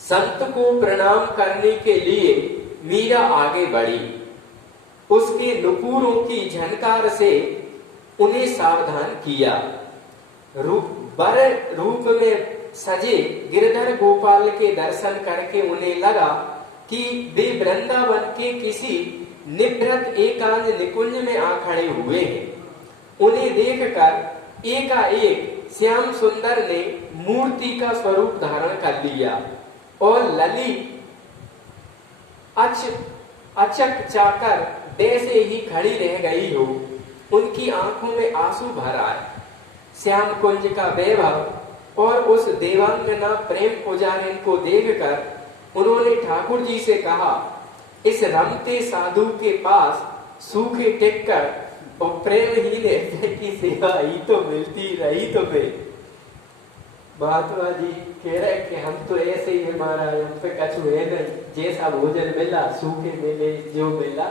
संत को प्रणाम करने के लिए मीरा आगे बढ़ी। उसके नुपुरों की झनकार से उन्हें सावधान किया। वर रूप में सजे गिरधर गोपाल के दर्शन करके उन्हें लगा कि वे वृंदावन के किसी निभृत एकांत निकुंज में आ खड़े हुए हैं। उन्हें देखकर एकाएक श्याम सुंदर ने मूर्ति का स्वरूप धारण कर लिया और लली अचक चाकर वैसे ही खड़ी रह गई हो। उनकी आंखों में आंसू भर आए। श्याम कुंज का वैभव और उस देवांगना प्रेम पुजारिन को देखकर उन्होंने ठाकुर जी से कहा, इस रमते साधु के पास सूखे टिककर और प्रेमहीन हृदय की सेवा ही तो मिलती रही तो फिर। महात्मा जी कह रहे कि हम तो ऐसे ही हमारा हम पे कछु है नहीं, जैसा भोजन मिला सूखे मिले जो मिला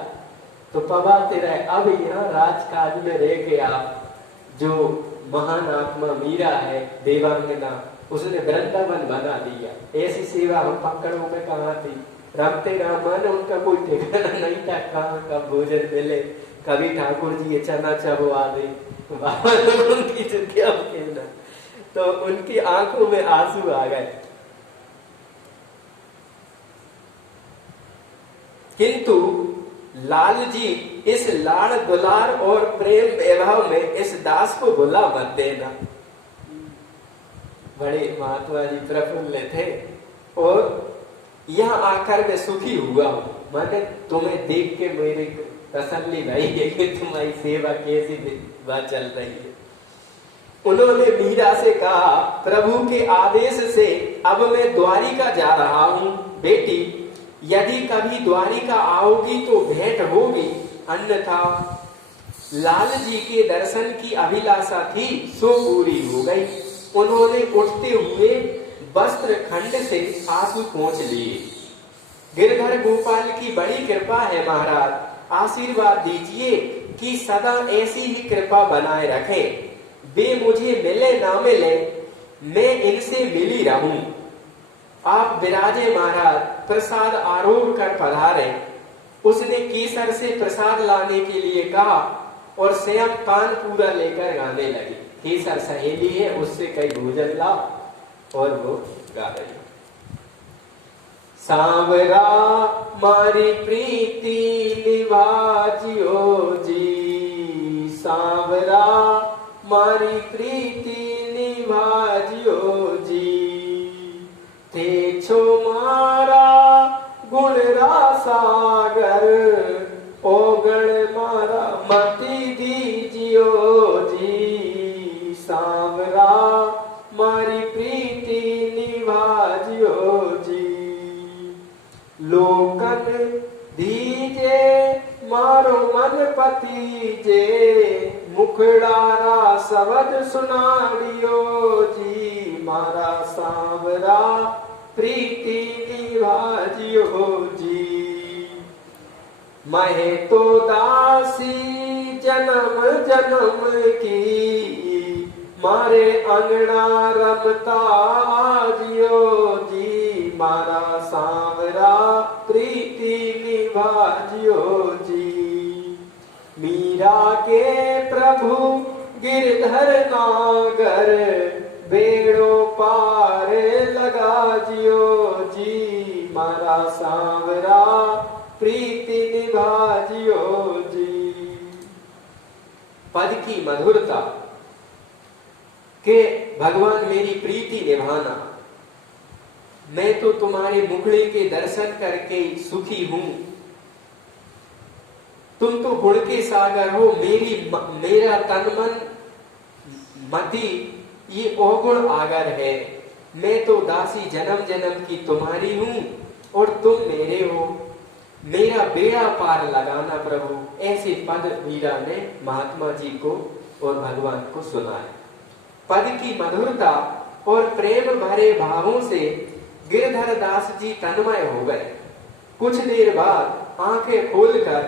तो पवाते रहे। अब यहाँ राजकाज में रह के आप जो महान आत्मा मीरा है देवांगना, उसने वृंदावन बना दिया। ऐसी सेवा हम पकड़ों में कहाँ थी। रमते रामान उनका कोई ठिकाना नहीं था, कहाँ का भोजन मिले। कभी ठाकुर जी चना चबवा दे उनकी क्या कहना। तो उनकी आंखों में आंसू आ गए। किंतु लाल जी इस लाड़ दुलार और प्रेम वैभव में इस दास को भुला मत देना। बड़े महात्मा जी प्रफुल्ल थे और यहाँ आकर मैं सुखी हुआ हूँ। मैंने तुम्हें देख के मेरी तसल्ली नहीं है कि तुम्हारी सेवा कैसी बात चल रही है। उन्होंने मीरा से कहा, प्रभु के आदेश से अब मैं द्वारिका जा रहा हूँ। बेटी यदि कभी द्वारिका आओगी तो भेंट होगी, अन्यथा लाल जी के दर्शन की अभिलाषा थी सो पूरी हो गई। उन्होंने उठते हुए वस्त्र खंड से आंसू पोंछ लिए। गिरधर गोपाल की बड़ी कृपा है महाराज, आशीर्वाद दीजिए कि सदा ऐसी ही कृपा बनाए रखें। वे मुझे मिले ना मिले, मैं इनसे मिली रहूं। आप विराजे महाराज, प्रसाद आरोह कर पधारे। उसने केसर से प्रसाद लाने के लिए कहा और स्वयं पान पूरा लेकर गाने लगी। केसर सहेली है, उससे कई भोजन ला और वो गा रही। सांवरा मारी प्रीति निभाजियो जी, सांवरा मारी प्रीति निभाजियो जी। थे छो मारा गुण रासागर, ओगण मारा मति दीजियो जी। सांवरा मारी प्रीति निभाजियो जी। लोकन दीजे मारो मन पतीजे, मुखड़ारा शब्द सुनाड़ियो जी। मारा सांवरा प्रीति निभाजियो जी। महे तो दासी जन्म जन्म की, मारे अंगना रमता आजियो जी। मारा सांवरा प्रीति निभाजियो जी। मीरा के प्रभु गिरधर नागर, बेड़ो पार लगा जियो जी। मारा सांवरा प्रीति निभाजियो जी। पद की मधुरता के भगवान मेरी प्रीति निभाना। मैं तो तुम्हारे मुखड़े के दर्शन करके सुखी हूं। तुम तो गुण के सागर हो। मेरा तन मन मति ये अवगुण आगर है। मैं तो दासी जन्म जन्म की तुम्हारी हूं और तुम मेरे हो। मेरा बेड़ा पार लगाना प्रभु। ऐसे पद मीरा ने महात्मा जी को और भगवान को सुनाए। पद की मधुरता और प्रेम भरे भावों से गिरधर दास जी तन्मय हो गए। कुछ देर बाद आंखें खोलकर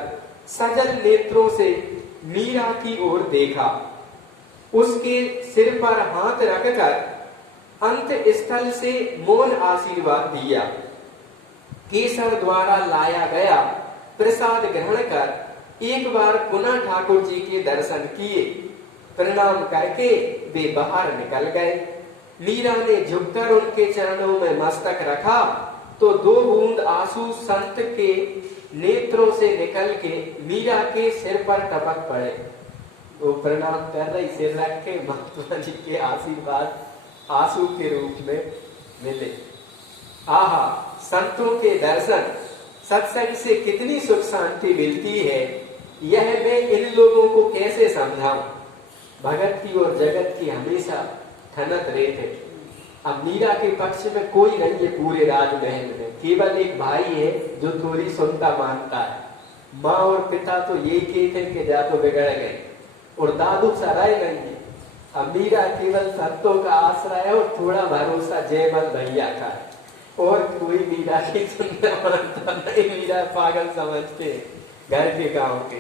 सजल नेत्रों से मीरा की ओर देखा। उसके सिर पर हाथ रखकर अंत स्थल से मौन आशीर्वाद दिया। केसर द्वारा लाया गया प्रसाद ग्रहण कर एक बार पुनः ठाकुर जी के दर्शन किए। प्रणाम करके वे बाहर निकल गए। मीरा ने झुककर उनके चरणों में मस्तक रखा तो 2 बूंद आंसू संत के नेत्रों से निकल के मीरा के सिर पर टपक पड़े। वो प्रणाम कर रही, सिर रख के महात्मा जी के आशीर्वाद आंसू के रूप में मिले। आहा, संतों के दर्शन सत्संग से कितनी सुख शांति मिलती है, यह मैं इन लोगों को कैसे समझाऊं। भगत की और जगत की हमेशा ठनक रहते। अब मीरा के पक्ष में कोई नहीं है पूरे राजमहल में, केवल एक भाई है जो थोड़ी सुनता मानता है। माँ और पिता तो यही कहते हैं कि जा तो बिगड़ गए, और दादू सराय नहीं है। अब मीरा केवल संतों का आश्रय है और थोड़ा भरोसा जयमल भैया का है, और कोई मीरा की सुनता मानता नहीं। मीरा पागल समझते घर के गांव के,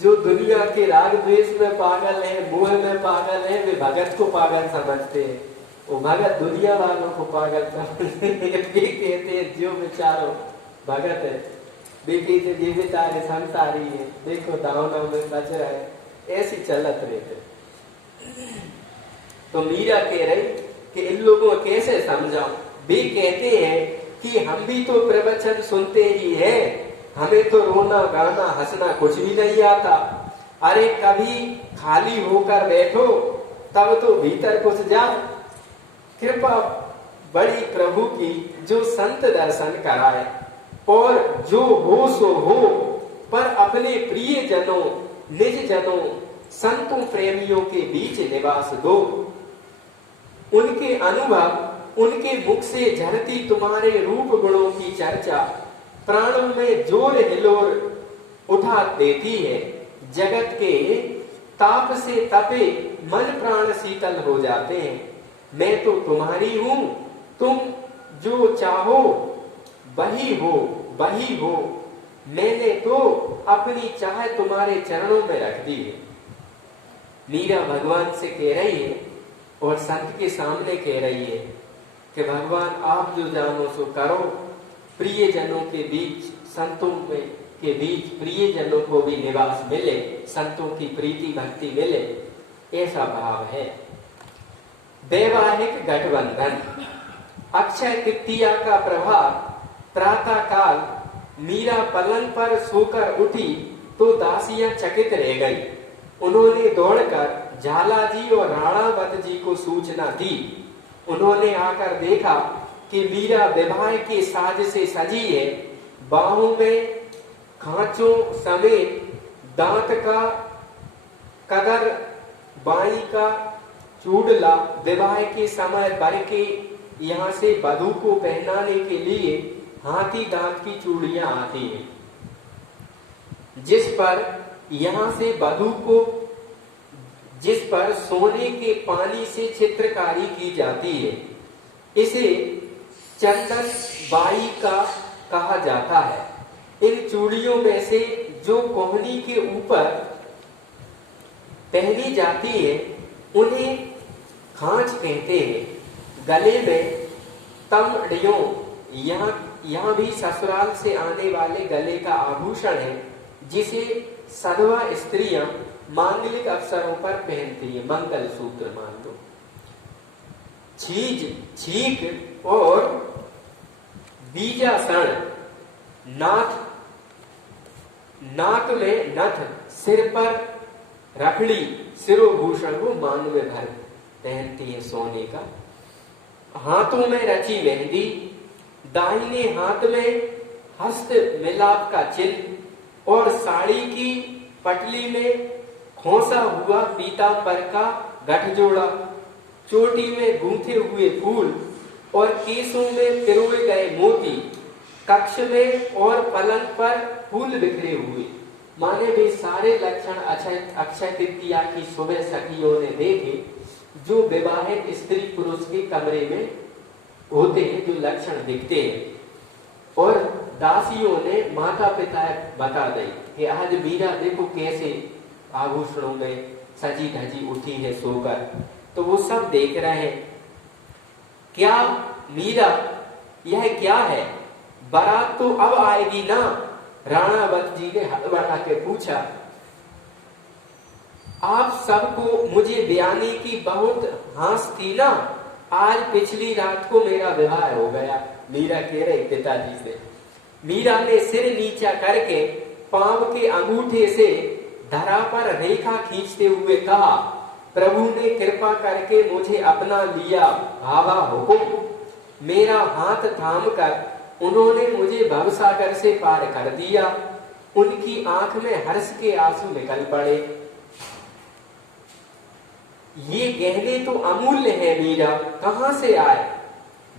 जो दुनिया के राग द्वेष में पागल है, मोह में पागल है, वे भगत को पागल समझते हैं। वो भगत दुनिया वालों को पागल समझते हैं। कहते हैं जो बेचारो भगत है, वे कहते ये बेचारे संसारी है, देखो दावना में बच रहा है, ऐसी चलत रहते। तो मीरा कह रही कि इन लोगों को कैसे समझाऊं। वे कहते हैं कि हम भी तो प्रवचन सुनते ही हैं, हमें तो रोना गाना हंसना कुछ भी नहीं आता। अरे कभी खाली होकर बैठो तब तो भीतर कुछ जाओ। कृपा बड़ी प्रभु की जो संत दर्शन कराए, और जो हो सो हो, पर अपने प्रिय जनों निज जनों संतों प्रेमियों के बीच निवास दो। उनके अनुभव, उनके मुख से झरती तुम्हारे रूप गुणों की चर्चा प्राणों में जोर हिलोर उठा देती है। जगत के ताप से तपे मन प्राण शीतल हो जाते हैं। मैं तो तुम्हारी हूं, तुम जो चाहो वही हो, वही हो। मैंने तो अपनी चाह तुम्हारे चरणों में रख दी है। मीरा भगवान से कह रही है और संत के सामने कह रही है कि भगवान आप जो जानो सो करो। प्रिय जनों के बीच, संतों के बीच प्रिय जनों को भी निवास मिले, संतों की प्रीति भक्ति मिले, ऐसा भाव है। वैवाहिक गठबंधन। अक्षय तृतीया का प्रभाव। प्रातः काल मीरा पलंग पर सोकर उठी तो दासियां चकित रह गई। उन्होंने दौड़कर झाला जी और राणावत जी को सूचना दी। उन्होंने आकर देखा कि मीरा विवाह के साज से सजी है। बाहों में खांचों समेत दांत का कदर, बाई का चूड़ला विवाह के समय बर के यहाँ से वधू को पहनाने के लिए हाथी दांत की चूड़ियां आती हैं, जिस पर यहाँ से वधू को, जिस पर सोने के पानी से चित्रकारी की जाती है। इसे चंदन बाई का कहा जाता है। इन चूड़ियों में से जो कोहनी के ऊपर पहनी जाती है उन्हें खांच कहते हैं। गले में तमड़ियों, यहाँ भी ससुराल से आने वाले गले का आभूषण है, जिसे सधवा स्त्रियां मांगलिक अवसरों पर पहनती है। मंगल सूत्र मान लो। छींक और बीजासन, नाक में नथ, सिर पर रखड़ी, सिरोभूषण को मांग में भर पहनती है सोने का। हाथों में रची मेहंदी, दाहिने हाथ में हस्त मिलाप का चिन्ह और साड़ी की पटली में खोसा हुआ पीतांबर का गठजोड़ा, चोटी में गूंथे हुए फूल और केसों में पिरोए गए मोती, कक्ष में और पलंग पर फूल बिखरे हुए। माने वे सारे लक्षण अक्षय तृतीया की सुबह सखियों ने देखे, जो विवाहित स्त्री पुरुष के कमरे में होते हैं, जो लक्षण दिखते हैं। और दासियों ने माता पिता बता दी कि आज मीरा देखो कैसे आभूषणों में सजी धजी उठी है सोकर। तो वो सब देख रहे हैं। क्या मीरा, यह क्या है? बारात तो अब आएगी ना? राणावत जी ने हड़बड़ा के पूछा। आप सबको मुझे ब्याने की बहुत हांस थी ना। आज पिछली रात को मेरा विवाह हो गया, मीरा कह रही पिताजी से। मीरा ने सिर नीचा करके पांव के अंगूठे से धरा पर रेखा खींचते हुए कहा, प्रभु ने कृपा करके मुझे अपना लिया, भावा हुकुम। मेरा हाथ थामकर उन्होंने मुझे भवसागर से पार कर दिया। उनकी आंख में हर्ष के आंसू निकल पड़े। ये गहने तो अमूल्य है मीरा, कहां से आए?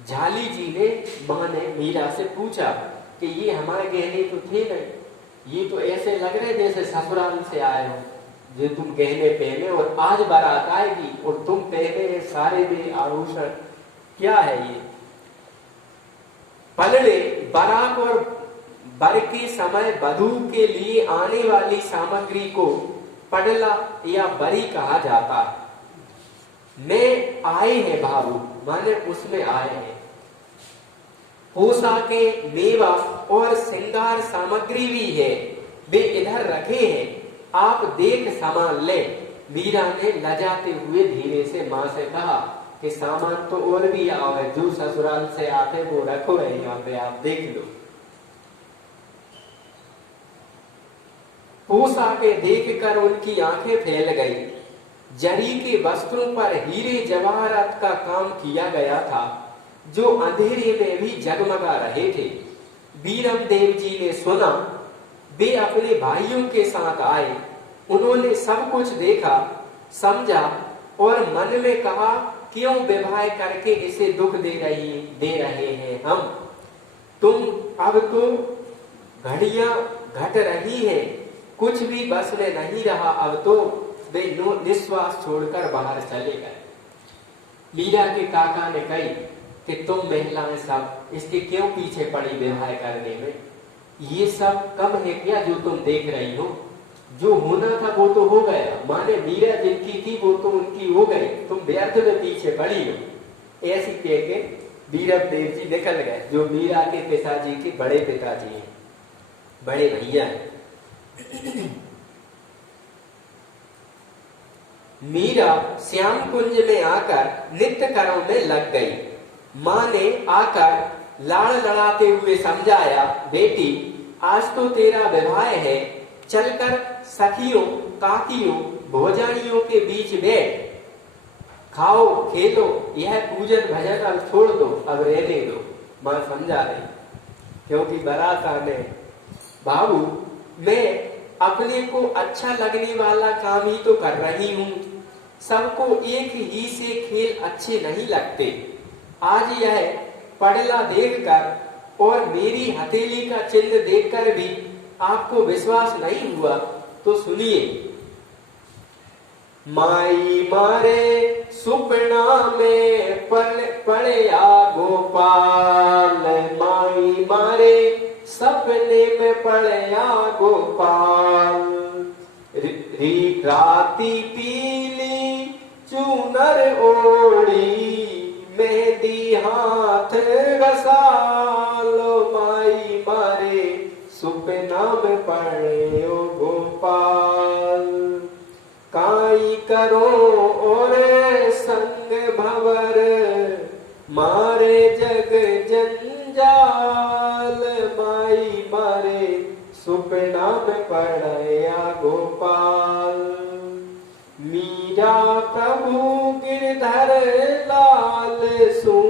झाली जी ने, मां ने मीरा से पूछा कि ये हमारे गहने तो थे नहीं, ये तो ऐसे लग रहे जैसे ससुराल से आए हो, जो तुम गहने पहने और आज बारात आएगी और तुम पहने सारे में आभूषण, क्या है ये? पलड़े बारात और बर के समय वधू के लिए आने वाली सामग्री को पडला या बरी कहा जाता है। में आए हैं भावु, माने उसमें आए हैं। पोशाके, मेवा और श्रृंगार सामग्री भी है, वे इधर रखे हैं, आप देख सामान ले। मीरा ने लजाते हुए धीरे से माँ से कहा कि सामान तो और भी आओ है, जो ससुराल से आते वो रखो है यहाँ पे, आप देख लो। पोशाके देखकर उनकी आंखें फैल गई। जरी के वस्त्रों पर हीरे जवाहरात का काम किया गया था, जो अंधेरे में भी जगमगा रहे थे। बीरम देव जी ने सुना, वे अपने भाइयों के साथ आए। उन्होंने सब कुछ देखा, समझा और मन में कहा, क्यों विवाह करके इसे दुख दे रहे हैं हम। तुम अब तो घड़ियां घट रही हैं, कुछ भी बस में नहीं रहा। अब तो वे निश्वास छोड़कर बाहर चले गए। मीरा के काका ने कही कि तुम महिलाएं सब इसके क्यों पीछे पड़ी विवाह करने में? ये सब कम है क्या जो तुम देख रही हो? जो होना था वो तो हो गया, माने मीरा जिनकी थी वो तो उनकी हो गई, तुम व्यर्थ में पीछे पड़ी हो। ऐसी कह के बीरम देव जी निकल गए, जो मीरा के पिताजी के बड़े पिताजी हैं, बड़े भैया हैं। मीरा श्याम कुंज में आकर नित्य कर्म में लग गई। माँ ने आकर लाड़ लड़ाते हुए समझाया, बेटी आज तो तेरा विवाह है, चलकर सखियों, काकियों, भोजानियों के बीच बैठ, खाओ खेलो, यह पूजन भजन अब छोड़ दो, अब रहने दो। माँ समझा रही, क्योंकि बारात आने, बाबू मैं अपने को अच्छा लगने वाला काम ही तो कर रही हूँ, सबको एक ही से खेल अच्छे नहीं लगते। आज यह पड़ला देखकर और मेरी हथेली का चिन्ह देखकर भी आपको विश्वास नहीं हुआ तो सुनिए। माई मारे सुपना में पड़या गोपाल, माई मारे सपने में पड़या गोपाल। राती पीली चूनर ओढ़ी, मेहंदी हाथ रसालो, माई मारे सुपना में पड़यो गोपाल। काई करो और संग भवर, मारे जग जंजाल, माई मारे सुपना में पड़या गोपाल। मीरा प्रभु गिरधर लाल सू,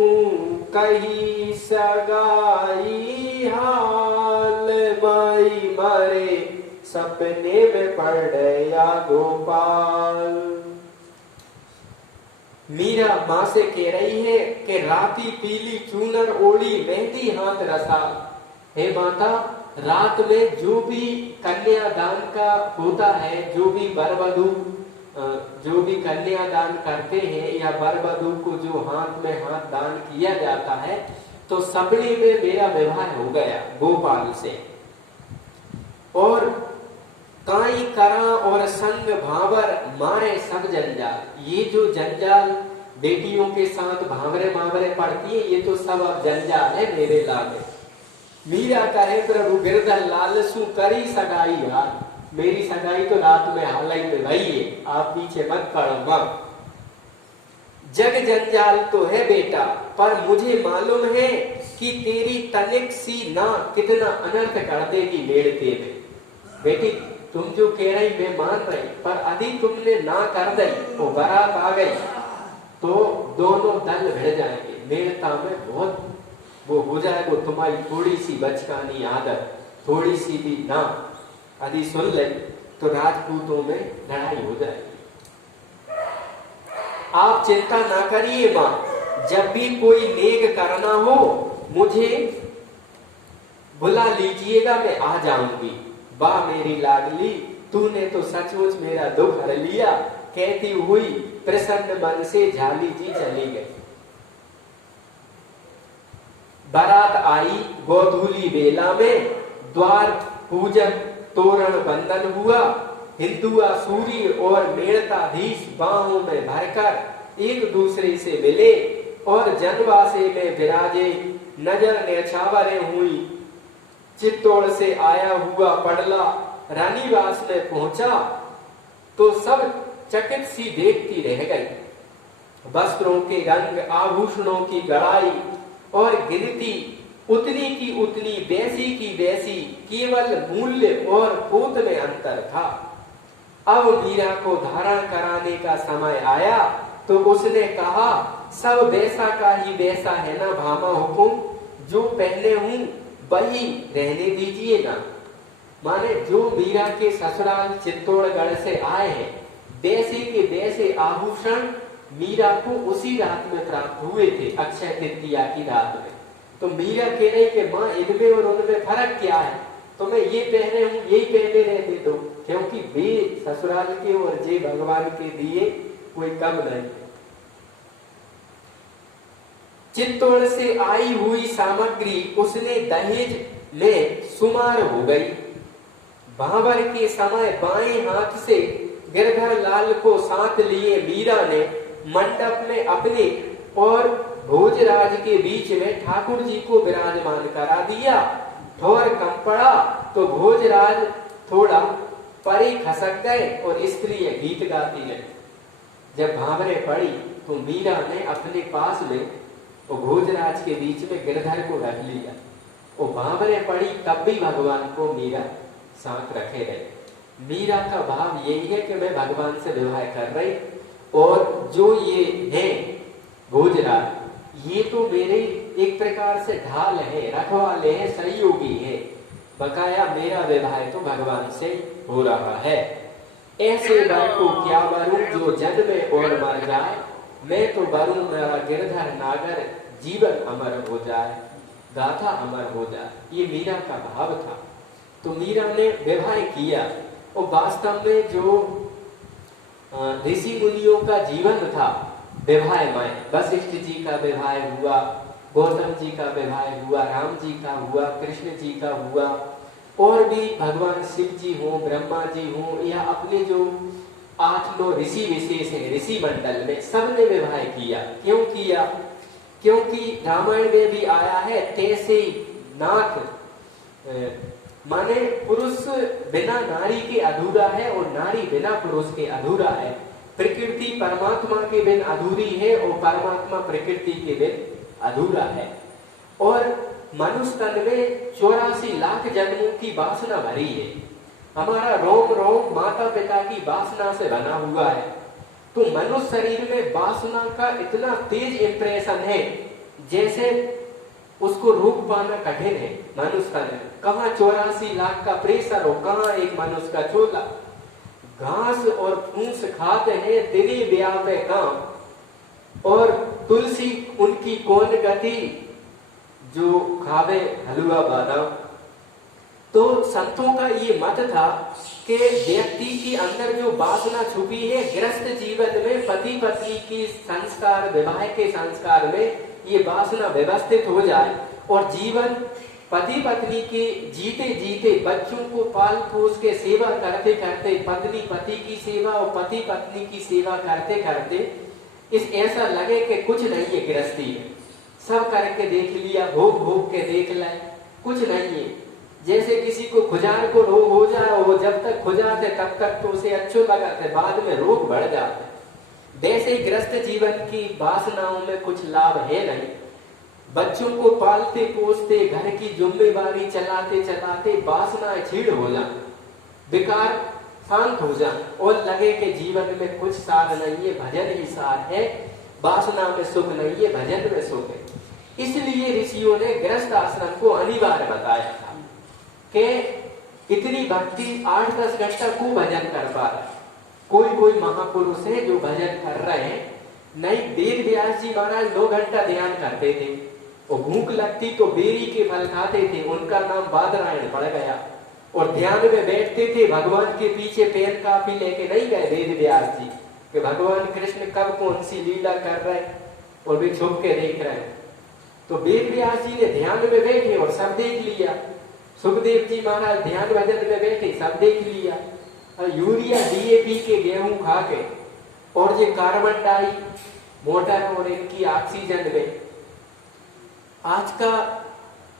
कही सगाई हाल, माई मारे सपने में पड़या गोपाल। मीरा माँ से कह रही है कि राती पीली चूनर ओढ़ी, मेहंदी हाथ रसाल। हे माता, रात में जो भी कन्यादान का होता है, जो भी वर-वधू जो भी कन्यादान करते हैं या वर-वधू को जो हाथ में हाथ दान किया जाता है, तो सबने में मेरा विवाह हो गया गोपाल से। और काई करा और संग भावर, मारे सब जंजाल। ये जो जंजाल बेटियों के साथ भावरे भावरे पड़ती है, ये तो सब अब जंजाल है मेरे लागे। मीरा कहे प्रभु गिरधर लाल सु करी सगाई यार, मेरी सगाई तो रात में हालई में भई है, आप पीछे मत पड़ो मां। जग जंजाल तो है बेटा, पर मुझे मालूम है कि तेरी तनिक सी ना कितना अनर्थ कर देगी मेड़ते में। बेटी तुम जो कह रही मैं मान रही, पर यदि तुमने ना कर दी तो बारात आ गई तो दोनों दल भिड़ जाएंगे, मेड़ता में बहुत वो हो जाएगा। तुम्हारी थोड़ी सी बचकानी आदत, थोड़ी सी भी ना यदि सुन ले तो राजपूतों में लड़ाई हो जाएगी। आप चिंता ना करिए मां, जब भी कोई नेक करना हो मुझे बुला लीजिएगा, मैं आ जाऊंगी। वाह मेरी लाडली, तूने तो सचमुच मेरा दुख हर लिया, कहती हुई प्रसन्न मन से झाली जी चली गई। बारात आई गोधूली बेला में, द्वार पूजन तोरण बंधन हुआ। हिंदुआ सूर्य और मेड़ताधीश बाहों में भरकर एक दूसरे से मिले और जनवासे में विराजे। नजर न्यौछावरें हुई, चित्तौड़ से आया हुआ पड़ला रानीवास में पहुंचा तो सब चकित सी देखती रह गई। वस्त्रों के रंग, आभूषणों की गड़ाई और गिनती उतनी की उतनी, वैसी की वैसी, केवल मूल्य और पोत में अंतर था। अब मीरा को धारण कराने का समय आया तो उसने कहा, सब वैसा का ही वैसा है ना भामा हुकुम, जो पहने हूं वही रहने दीजिएगा। माने जो मीरा के ससुराल चित्तौड़गढ़ से आए हैं वैसे के वैसे आभूषण मीरा को उसी रात में प्राप्त हुए थे, अक्षय तृतीया की रात में। तो मीरा कह रही कि माँ इनमें और उनमें फर्क क्या है, तो मैं ये पहने हूँ यही पहने रहने दो, क्योंकि वे ससुराल के और जे भगवान के दिए कोई कम नहीं। चित्तौड़ से आई हुई सामग्री उसने दहेज में शुमार हो गई। भावर के समय बाएं हाथ से गिरधर लाल को साथ लिए मीरा ने मंडप में अपने और भोजराज के बीच में ठाकुर जी को विराजमान करा दिया। ठोर कम पड़ा तो भोजराज थोड़ा परे खसक गए और स्त्री गीत गाती रही। जब भावरे पड़ी तो मीरा ने अपने पास में और भोजराज के बीच में गिरधर को रख लिया। वो भावरे पड़ी तब भी भगवान को मीरा साथ रखे रहे। मीरा का भाव यही है कि मैं भगवान से विवाह कर रही, और जो ये है भोजराज ये तो मेरे एक प्रकार से ढाल है, रखवाले हैं, सहयोगी है, बकाया मेरा विवाह तो भगवान से हो रहा है। ऐसे वर को क्या वरूं जो जन्मे और मर जाए, मैं तो वरूं मेरा गिरधर नागर जीवन अमर हो जाए, गाथा अमर हो जाए। ये मीरा का भाव था। तो मीरा ने विवाह किया और वास्तव में जो ऋषि मुनियों का जीवन था विवाह में, वशिष्ठ जी का विवाह हुआ, गौतम जी का विवाह हुआ, राम जी का हुआ, कृष्ण जी का हुआ, और भी भगवान शिव जी हो, ब्रह्मा जी हो, या अपने जो 8-9 ऋषि विशेष हैं ऋषि मंडल में, सबने विवाह किया। क्यों किया? क्योंकि रामायण में भी आया है, तैसे नाथ माने पुरुष बिना नारी के अधूरा है और नारी बिना पुरुष के अधूरा है। प्रकृति परमात्मा के बिन अधूरी है और परमात्मा प्रकृति के बिन अधूरा है। और मनुष्य तन में 84 लाख जन्मों की वासना भरी है। हमारा रोम रोम माता पिता की वासना से बना हुआ है। तो मनुष्य शरीर में वासना का इतना तेज इंप्रेशन है, जैसे उसको रोक पाना कठिन है। मनुष्य तन कहाँ 84 लाख का प्रेशर हो, कहाँ एक मनुष्य का चोला। घास और फूस खाते हैं दिनी व्यापे काम, और तुलसी उनकी कौन गति जो खावे हलवा बादाम। तो संतों का ये मत था कि व्यक्ति के अंदर जो वासना छुपी है, गृहस्थ जीवन में पति पत्नी की संस्कार, विवाह के संस्कार में ये वासना व्यवस्थित हो जाए, और जीवन पति पत्नी के जीते जीते बच्चों को पाल पोस के सेवा करते करते, पत्नी पति की सेवा और पति पत्नी की सेवा करते करते इस ऐसा लगे कि कुछ नहीं है गृहस्थी में, सब करके देख लिया, भोग भोग के देख लाए, कुछ नहीं है। जैसे किसी को खुजार को रोग हो जाए, वो जब तक खुजाते तब तक तो उसे अच्छो लगाते, बाद में रोग बढ़ जाते। वैसे ही गृहस्थ जीवन की वासनाओं में कुछ लाभ है नहीं। बच्चों को पालते पोसते, घर की जिम्मेवारी चलाते चलाते वासनाएं छीड़ हो जाए, बेकार शांत हो जाए और लगे कि जीवन में कुछ सार नहीं है, भजन ही सार है, वासना में सुख नहीं है, भजन में सुख है। इसलिए ऋषियों ने गृहस्थ आश्रम को अनिवार्य बताया था कि इतनी भक्ति 8-10 घंटा को भजन कर पा रहा है। कोई महापुरुष है जो भजन कर रहे हैं, नहीं। वेद व्यास जी महाराज 2 घंटा ध्यान करते थे, और भूख लगती तो बेरी के फल खाते थे, उनका नाम बादरायण पड़ गया। और ध्यान में बैठते थे, भगवान के पीछे पेन काफी लेके नहीं गए वेद व्यास जी कि भगवान कृष्ण कब कौन सी लीला कर रहे हैं और वे छुप के देख रहे हैं। तो वेद व्यास जी ने ध्यान में बैठे और सब देख लिया। सुखदेव जी महाराज ध्यान भजन में बैठे, सब देख लिया। यूरिया DAP के गेहूं खा के और ये कार्बन डाई मोटर और इनकी ऑक्सीजन में आज का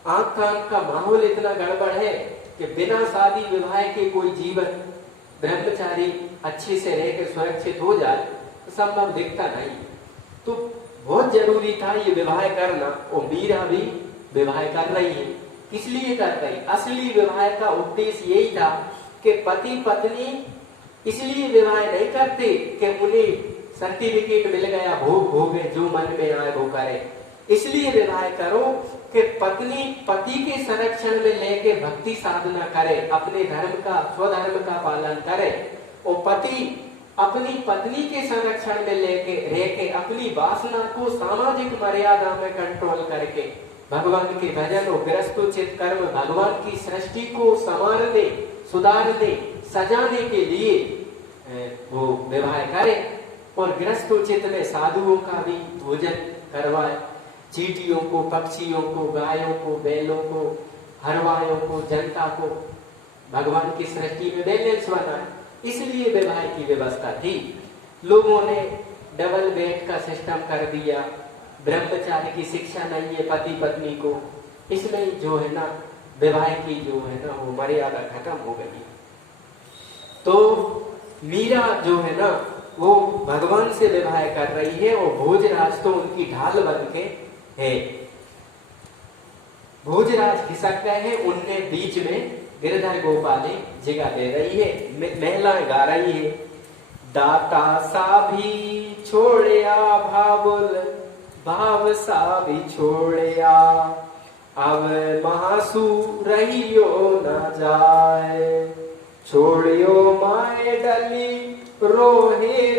आंख कान का माहौल इतना गड़बड़ है कि बिना शादी विवाह के कोई जीवन ब्रह्मचारी अच्छे से रहकर सुरक्षित हो जाए तो संभव दिखता नहीं। तो बहुत जरूरी था ये विवाह करना, और मीरा भी विवाह कर रही है। इसलिए कर रही, असली विवाह का उद्देश्य यही था कि पति पत्नी इसलिए विवाह नहीं करते कि उन्हें सर्टिफिकेट मिल गया, भोग भोगे, जो मन में आए वो करे। इसलिए विवाह करो कि पत्नी पति के संरक्षण में लेके भक्ति साधना करे, अपने धर्म का, स्वधर्म का पालन करे, और पति अपनी पत्नी के संरक्षण में लेके रह के अपनी वासना को सामाजिक मर्यादा में कंट्रोल करके भगवान के भजन और गृहस्थोचित कर्म, भगवान की सृष्टि को संवारने, सुधारने, सजाने के लिए वो विवाह करे। और गृहस्थोचित में साधुओं का भी भोजन करवाए, चींटियों को, पक्षियों को, गायों को, बैलों को, हरवायों को, जनता को भगवान की सृष्टि में बैलेंस बनाए। इसलिए विवाह की व्यवस्था थी। लोगों ने डबल बेड का सिस्टम कर दिया, ब्रह्मचार्य की शिक्षा नहीं है पति पत्नी को, इसमें जो है ना विवाह की जो है ना वो मर्यादा खत्म हो गई। तो मीरा जो है ना वो भगवान से विवाह कर रही है, और भोजराज तो उनकी ढाल बन के है। भोजराज खिसक गए हैं, उनने बीच में गिरधर गोपाली जगह दे रही है, महिलाएं गा रही है। दाता सा भी छोड़या भावुल, भाव सा भी छोड़या, अब महासु रहियो न जाए, छोड़ियो माए डली रोहे